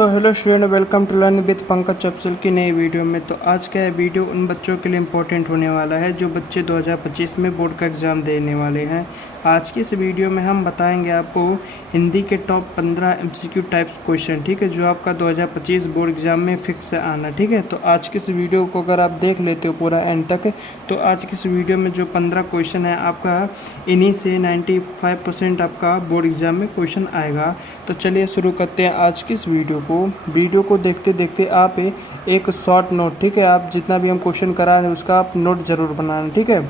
So hello student, welcome to learn with Pankaj Chapsal की नई video में। तो आज का ये वीडियो उन बच्चों के लिए इम्पोर्टेंट होने वाला है जो बच्चे 2025 में बोर्ड का एग्ज़ाम देने वाले हैं। आज की इस वीडियो में हम बताएंगे आपको हिंदी के टॉप 15 एमसीक्यू टाइप्स क्वेश्चन, ठीक है, जो आपका 2025 बोर्ड एग्ज़ाम में फिक्स है आना, ठीक है। तो आज की इस वीडियो को अगर आप देख लेते हो पूरा एंड तक, तो आज की इस वीडियो में जो 15 क्वेश्चन है आपका इन्हीं से 95% आपका बोर्ड एग्ज़ाम में क्वेश्चन आएगा। तो चलिए शुरू करते हैं आज की इस वीडियो को देखते देखते आप एक शॉर्ट नोट, ठीक है, आप जितना भी हम क्वेश्चन करा रहे हैं उसका आप नोट ज़रूर बनाना, ठीक है।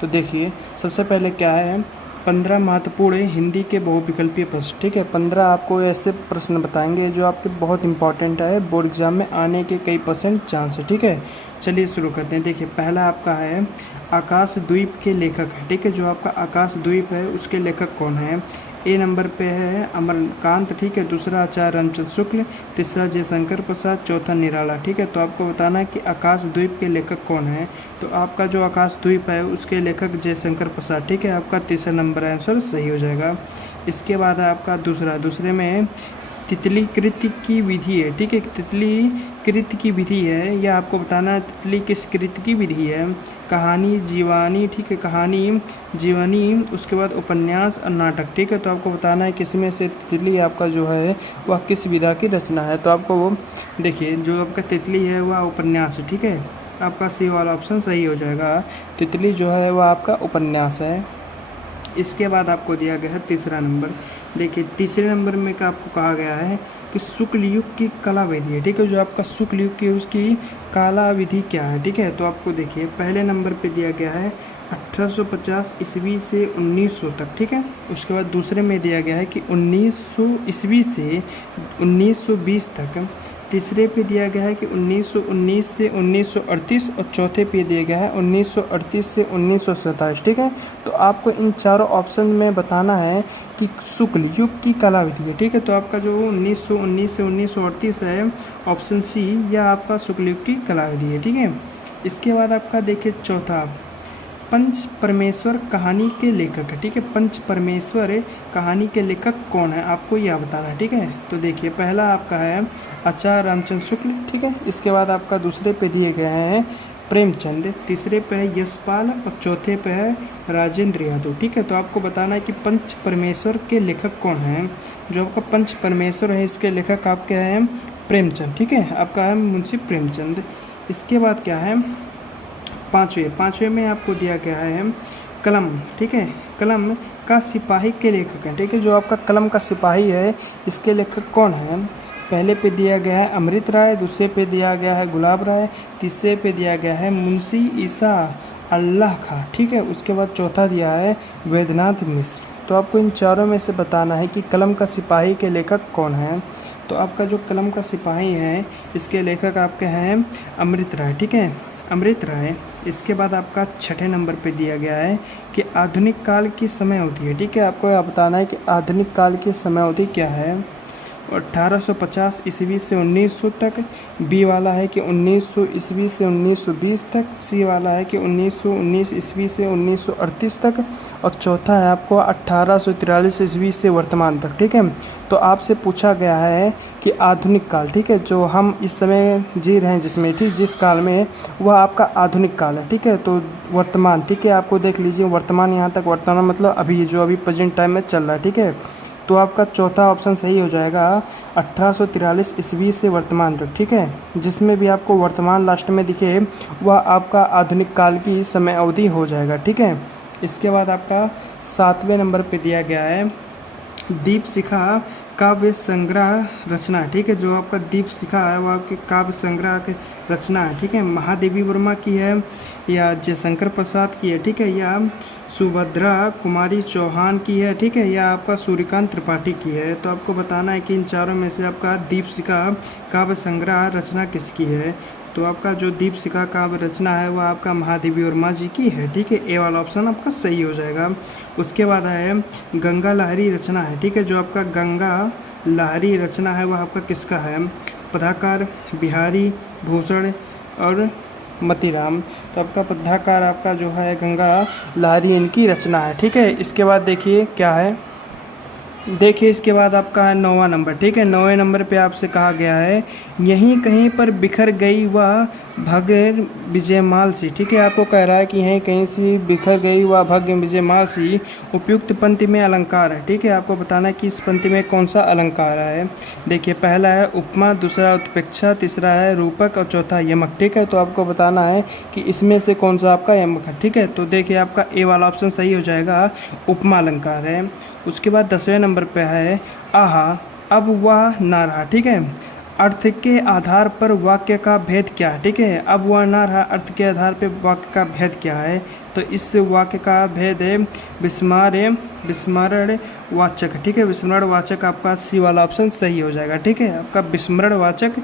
तो देखिए सबसे पहले क्या है, 15 महत्वपूर्ण हिंदी के बहुविकल्पीय प्रश्न, ठीक है। 15 आपको ऐसे प्रश्न बताएंगे जो आपके बहुत इंपॉर्टेंट है, बोर्ड एग्जाम में आने के कई % चांस है, ठीक है। चलिए शुरू करते हैं। देखिए पहला आपका है आकाशद्वीप के लेखक है, ठीक है, जो आपका आकाशद्वीप है उसके लेखक कौन है। ए नंबर पे है अमरकांत, ठीक है, दूसरा आचार्य रामचंद्र शुक्ल, तीसरा जयशंकर प्रसाद, चौथा निराला, ठीक है। तो आपको बताना है कि आकाशद्वीप के लेखक कौन है। तो आपका जो आकाशद्वीप है उसके लेखक जयशंकर प्रसाद, ठीक है, आपका तीसरा नंबर आंसर सही हो जाएगा। इसके बाद है आपका दूसरे में तितली कृति की विधि है, ठीक है, तितली कृति की विधि है, यह आपको बताना है तितली किस कृति की विधि है। कहानी, जीवनी, ठीक है, कहानी, जीवनी, उसके बाद उपन्यास और नाटक, ठीक है। तो आपको बताना है किसमें से तितली आपका जो है वह किस विधा की रचना है। तो आपको वो देखिए जो आपका तितली है वह उपन्यास है, ठीक है, आपका सी वाला ऑप्शन सही हो जाएगा। तितली जो है वह आपका उपन्यास है। इसके बाद आपको दिया गया है तीसरा नंबर। देखिए तीसरे नंबर में क्या आपको कहा गया है कि शुक्ल युग की कला विधि है, ठीक है, जो आपका शुक्ल युग की उसकी कला विधि क्या है, ठीक है। तो आपको देखिए पहले नंबर पे दिया गया है 1850 ईस्वी से 1900 तक, ठीक है। उसके बाद दूसरे में दिया गया है कि 1900 ईस्वी से 1920 तक। तीसरे पे दिया गया है कि 1919 से 1938 और चौथे पे दिया गया है 1938 से 1927, ठीक है। तो आपको इन चारों ऑप्शन में बताना है कि शुक्ल युग की कला विधि है, ठीक है। तो आपका जो 1919 से 1938 है ऑप्शन सी, यह आपका शुक्ल युग की कला विधि है, ठीक है। इसके बाद आपका देखिए चौथा पंच परमेश्वर कहानी के लेखक है, ठीक है, पंच परमेश्वर कहानी के लेखक कौन है आपको यह बताना है, ठीक है। तो देखिए पहला आपका है आचार्य रामचंद्र शुक्ल, ठीक है। इसके बाद आपका दूसरे पे दिए गए हैं प्रेमचंद, तीसरे पे है यशपाल और चौथे पे है राजेंद्र यादव, ठीक है। तो आपको बताना है कि पंच परमेश्वर के लेखक कौन हैं। जो आपका पंच परमेश्वर है इसके लेखक आपके हैं प्रेमचंद, ठीक है, आपका है मुंशी प्रेमचंद। इसके बाद क्या है पाँचवें में आपको दिया गया है कलम, ठीक है, कलम का सिपाही के लेखक हैं, ठीक है। जो आपका कलम का सिपाही है इसके लेखक कौन है। पहले पे दिया गया है अमृत राय, दूसरे पे दिया गया है गुलाब राय, तीसरे पे दिया गया है मुंशी ईसा अल्लाह खां, ठीक है। उसके बाद चौथा दिया है वैद्यनाथ मिश्र। तो आपको इन चारों में से बताना है कि कलम का सिपाही के लेखक कौन है। तो आपका जो कलम का सिपाही है इसके लेखक आपके हैं अमृत राय, ठीक है, अमृत राय। इसके बाद आपका छठे नंबर पे दिया गया है कि आधुनिक काल की समय अवधि है, ठीक है, आपको यह बताना है कि आधुनिक काल की समय अवधि क्या है। 1850 ईस्वी से 1900 तक, बी वाला है कि 1900 ईस्वी से 1920 तक, सी वाला है कि 1919 ईस्वी से 1938 तक, और चौथा है आपको 1843 ईस्वी से वर्तमान तक, ठीक है। तो आपसे पूछा गया है कि आधुनिक काल, ठीक है, जो हम इस समय जी रहे हैं जिसमें, ठीक, जिस काल में वह आपका आधुनिक काल है, ठीक है। तो वर्तमान, ठीक है, आपको देख लीजिए वर्तमान, यहाँ तक वर्तमान मतलब अभी जो अभी प्रेजेंट टाइम में चल रहा है, ठीक है। तो आपका चौथा ऑप्शन सही हो जाएगा 1843 ईस्वी से वर्तमान तक, ठीक है, जिसमें भी आपको वर्तमान लास्ट में दिखे वह आपका आधुनिक काल की समय अवधि हो जाएगा, ठीक है। इसके बाद आपका 7वें नंबर पे दिया गया है दीपशिखा काव्य संग्रह रचना, ठीक है। जो आपका दीपशिखा है वो आपके काव्य संग्रह की रचना है, ठीक है, महादेवी वर्मा की है या जयशंकर प्रसाद की है, ठीक है, या सुभद्रा कुमारी चौहान की है, ठीक है, या आपका सूर्यकांत त्रिपाठी की है। तो आपको बताना है कि इन चारों में से आपका दीपशिखा काव्य संग्रह रचना किसकी है। तो आपका जो दीपशिखा काव्य रचना है वह आपका महादेवी वर्मा जी की है, ठीक है, ए वाला ऑप्शन आपका सही हो जाएगा। उसके बाद है गंगा लहरी रचना है, ठीक है, जो आपका गंगा लहरी रचना है वह आपका किसका है। पदाकार बिहारी भूषण और मतीराम। तो आपका पदाकार आपका जो है गंगा लहरी इनकी रचना है, ठीक है। इसके बाद देखिए क्या है देखिए इसके बाद आपका है 9वां नंबर, ठीक है। 9वें नंबर पे आपसे कहा गया है यहीं कहीं पर बिखर गई वह भग विजयमाल सी, ठीक है। आपको कह रहा है कि यहीं कहीं सी बिखर गई वह भग विजयमाल सी उपयुक्त पंक्ति में अलंकार है, ठीक है। आपको बताना है कि इस पंक्ति में कौन सा अलंकार है। देखिए पहला है उपमा, दूसरा उत्प्रेक्षा, तीसरा है रूपक और चौथा यमक, ठीक है। तो आपको बताना है कि इसमें से कौन सा आपका यमक है, ठीक है। तो देखिए आपका ए वाला ऑप्शन सही हो जाएगा, उपमा अलंकार है। उसके बाद 10वें नंबर पे है आहा अब वह ना रहा, ठीक है। अर्थ के आधार पर वाक्य का भेद क्या है, ठीक है। अब वह ना रहा, अर्थ के आधार पर वाक्य का भेद क्या है। तो इस वाक्य का भेद है विस्मरण वाचक, ठीक है। विस्मरण वाचक आपका सी वाला ऑप्शन सही हो जाएगा, ठीक है। आपका विस्मरण वाचक,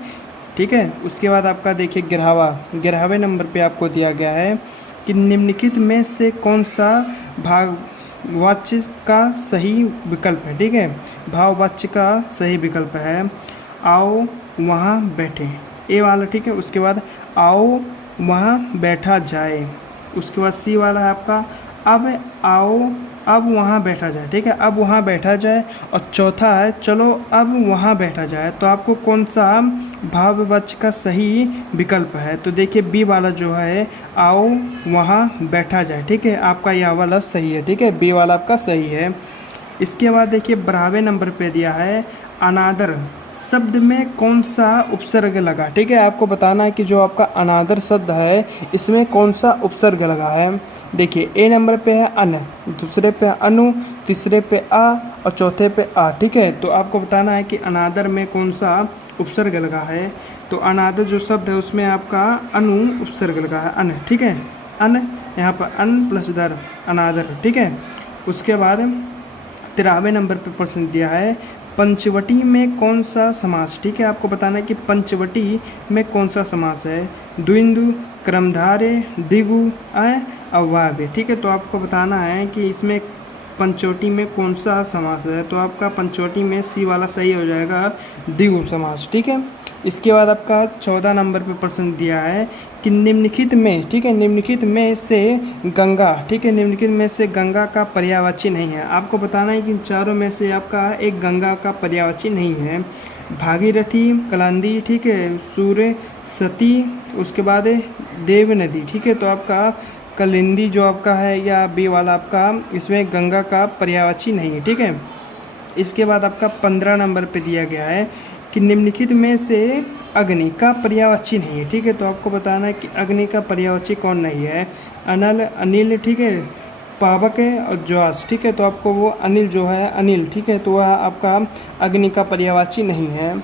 ठीक है। उसके बाद आपका देखिए 11वें नंबर पे आपको दिया गया है कि निम्नलिखित में से कौन सा भाववाच्य का सही विकल्प है, ठीक है। भाववाच्य का सही विकल्प है आओ वहाँ बैठे, ए वाला, ठीक है। उसके बाद आओ वहाँ बैठा जाए। उसके बाद सी वाला है आपका अब आओ अब वहाँ बैठा जाए, ठीक है। अब वहाँ बैठा जाए। और चौथा है चलो अब वहाँ बैठा जाए। तो आपको कौन सा भाववाच्य का सही विकल्प है। तो देखिए बी वाला जो है आओ वहाँ बैठा जाए, ठीक है। आपका यह वाला सही है, ठीक है। बी वाला आपका सही है। इसके बाद देखिए 12वें नंबर पे दिया है अनादर शब्द में कौन सा उपसर्ग लगा, ठीक है। आपको बताना है कि जो आपका अनादर शब्द है इसमें कौन सा उपसर्ग लगा है। देखिए ए नंबर पे है अन, दूसरे पे है अनु, तीसरे पे आ और चौथे पे आ, ठीक है। तो आपको बताना है कि अनादर में कौन सा उपसर्ग लगा है। तो अनादर जो शब्द है उसमें आपका अनु उपसर्ग लगा है, अन, ठीक है। अन यहाँ पर अन प्लस दर अनादर, ठीक है। उसके बाद 13वें नंबर पर प्रश्न दिया है पंचवटी में कौन सा समास, ठीक है। आपको बताना है कि पंचवटी में कौन सा समास है। द्विंदु, क्रमधारे, द्विगु, अव्यय, ठीक है। तो आपको बताना है कि इसमें पंचवटी में कौन सा समास है। तो आपका पंचवटी में सी वाला सही हो जाएगा, द्विगु समास, ठीक है। इसके बाद आपका 14 नंबर पर प्रश्न दिया है कि निम्नलिखित में, ठीक है, निम्नलिखित में से गंगा, ठीक है, निम्नलिखित में से गंगा का पर्यायवाची नहीं है। आपको बताना है कि इन चारों में से आपका एक गंगा का पर्यायवाची नहीं है। भागीरथी, कलांदी, ठीक है, सूर्य, सती, उसके बाद देव नदी, ठीक है। तो आपका कलिंदी जो आपका है या बी वाला आपका इसमें गंगा का पर्यायवाची नहीं है, ठीक है। इसके बाद आपका 15 नंबर पे दिया गया है कि निम्नलिखित में से अग्नि का पर्यायवाची नहीं है, ठीक है। तो आपको बताना है कि अग्नि का पर्यायवाची कौन नहीं है। अनल, अनिल, ठीक है, पावक है और ज्वास, ठीक है। तो आपको वो अनिल जो है अनिल, ठीक है, तो वह आपका अग्नि का पर्यायवाची नहीं है।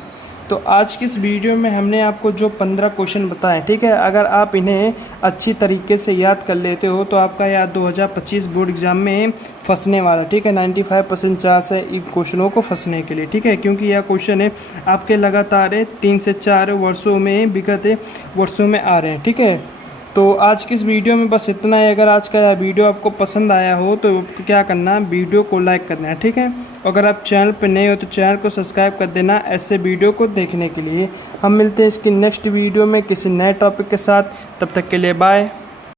तो आज की इस वीडियो में हमने आपको जो 15 क्वेश्चन बताए, ठीक है, अगर आप इन्हें अच्छी तरीके से याद कर लेते हो तो आपका याद 2025 बोर्ड एग्जाम में फंसने वाला, ठीक है। 95% चांस है इन क्वेश्चनों को फंसने के लिए, ठीक है, क्योंकि यह क्वेश्चन है आपके लगातार 3 से 4 वर्षों में विगत वर्षों में आ रहे हैं, ठीक है। तो आज की इस वीडियो में बस इतना ही। अगर आज का यह वीडियो आपको पसंद आया हो तो क्या करना है, वीडियो को लाइक करना है, ठीक है। अगर आप चैनल पर नए हो तो चैनल को सब्सक्राइब कर देना ऐसे वीडियो को देखने के लिए। हम मिलते हैं इसकी नेक्स्ट वीडियो में किसी नए टॉपिक के साथ, तब तक के लिए बाय।